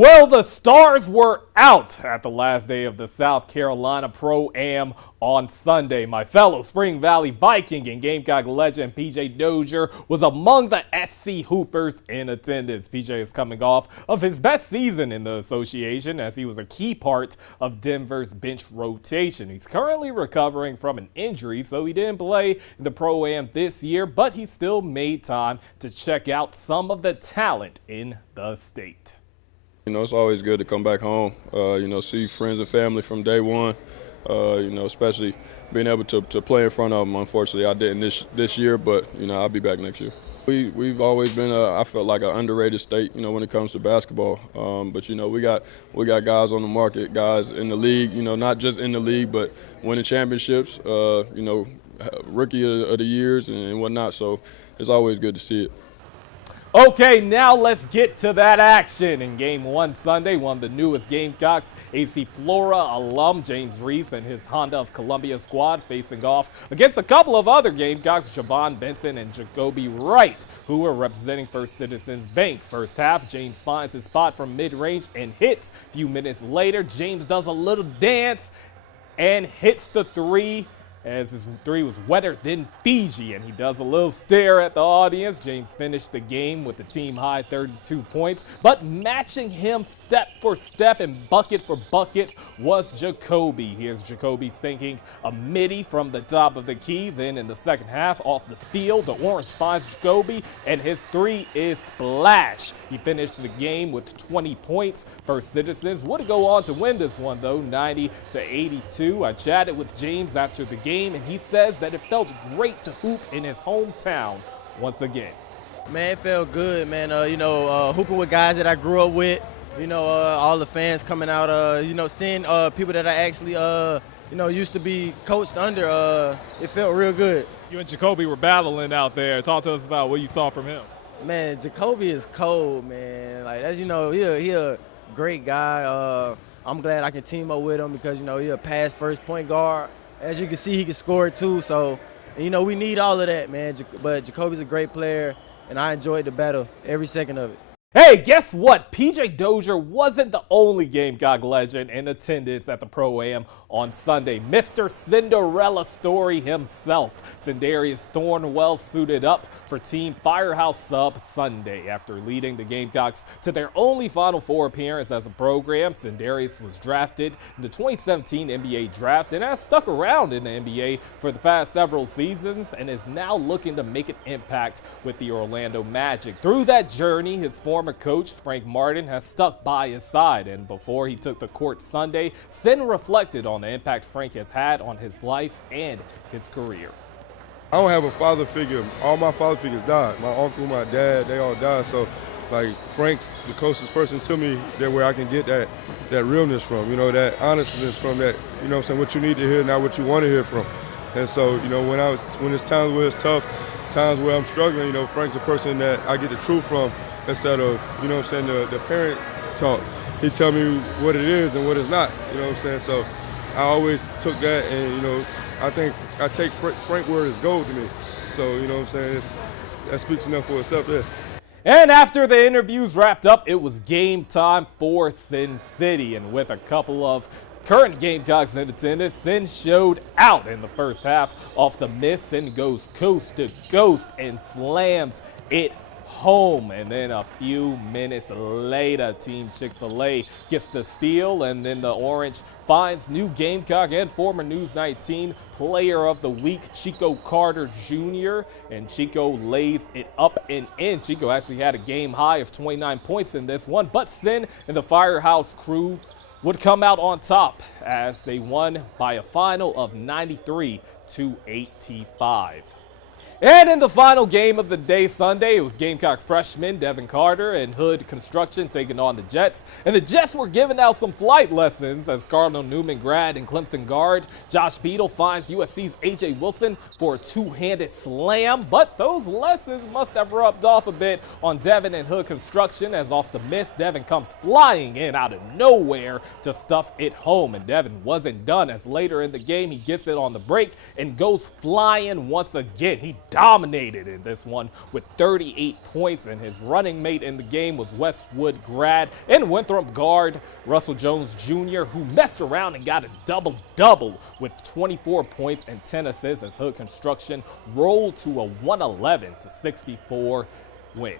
Well, the stars were out at the last day of the South Carolina Pro-Am on Sunday. My fellow Spring Valley Viking and Gamecock legend PJ Dozier was among the SC Hoopers in attendance. PJ is coming off of his best season in the association as he was a key part of Denver's bench rotation. He's currently recovering from an injury, so he didn't play in the Pro-Am this year, but he still made time to check out some of the talent in the state. You know, it's always good to come back home, see friends and family from day one, especially being able to play in front of them. Unfortunately, I didn't this year, but, I'll be back next year. We've always been, I felt like an underrated state, when it comes to basketball. But, we got guys on the market, guys in the league, not just in the league, but winning championships, rookie of the years and whatnot. So it's always good to see it. Okay, now let's get to that action. In Game 1 Sunday, one of the newest Gamecocks, AC Flora alum James Reese and his Honda of Columbia squad facing off against a couple of other Gamecocks, Javon Benson and Jacoby Wright, who were representing First Citizens Bank. First half, James finds his spot from mid-range and hits. A few minutes later, James does a little dance and hits the three, as his three was wetter than Fiji, and he does a little stare at the audience. James finished the game with the team high 32 points, but matching him step for step and bucket for bucket was Jacoby. Here's Jacoby sinking a midi from the top of the key. Then in the second half, off the steal, the orange finds Jacoby, and his three is splash. He finished the game with 20 points. First Citizens would go on to win this one, though, 90-82. I chatted with James after the game, and he says that it felt great to hoop in his hometown once again. Man, it felt good, man. Hooping with guys that I grew up with, all the fans coming out, seeing people that I actually, used to be coached under, it felt real good. You and Jacoby were battling out there. Talk to us about what you saw from him. Man, Jacoby is cold, man. Like, as you know, he a great guy. I'm glad I can team up with him because, he a pass first point guard. As you can see, he can score it too. So, we need all of that, man. But Jacoby's a great player, and I enjoyed the battle every second of it. Hey, guess what? PJ Dozier wasn't the only Gamecock legend in attendance at the Pro-Am on Sunday. Mr. Cinderella Story himself, Sindarius Thornwell, suited up for Team Firehouse Sub Sunday. After leading the Gamecocks to their only Final Four appearance as a program, Sindarius was drafted in the 2017 NBA draft and has stuck around in the NBA for the past several seasons and is now looking to make an impact with the Orlando Magic. Through that journey, his former coach Frank Martin has stuck by his side, and before he took the court Sunday, Sin reflected on the impact Frank has had on his life and his career. I don't have a father figure. All my father figures died. My uncle, my dad, they all died. So, Frank's the closest person to me that where I can get that realness from, that honestness from, that, what you need to hear, not what you want to hear from. And so, when it's times where it's tough, times where I'm struggling, Frank's a person that I get the truth from instead of, the parent talk. He tell me what it is and what it's not, So I always took that, and, I think I take Frank's word as gold to me. So, that speaks enough for itself there. And after the interviews wrapped up, it was game time for Sin City. And with a couple of current Gamecocks in attendance, Sin showed out in the first half off the miss. Sin goes coast to coast and slams it home. And then a few minutes later, Team Chick-fil-A gets the steal, and then the Orange finds new Gamecock and former News 19 Player of the Week, Chico Carter Jr., and Chico lays it up and in. Chico actually had a game high of 29 points in this one, but Sin and the Firehouse crew would come out on top as they won by a final of 93-85. And in the final game of the day Sunday, it was Gamecock freshman Devin Carter and Hood Construction taking on the Jets. And the Jets were giving out some flight lessons as Cardinal Newman grad and Clemson guard Josh Beadle finds USC's A.J. Wilson for a two-handed slam. But those lessons must have rubbed off a bit on Devin and Hood Construction, as off the miss, Devin comes flying in out of nowhere to stuff it home. And Devin wasn't done, as later in the game he gets it on the break and goes flying once again. He dominated in this one with 38 points, and his running mate in the game was Westwood grad and Winthrop guard Russell Jones Jr., who messed around and got a double-double with 24 points and 10 assists as Hood Construction rolled to a 111-64 win.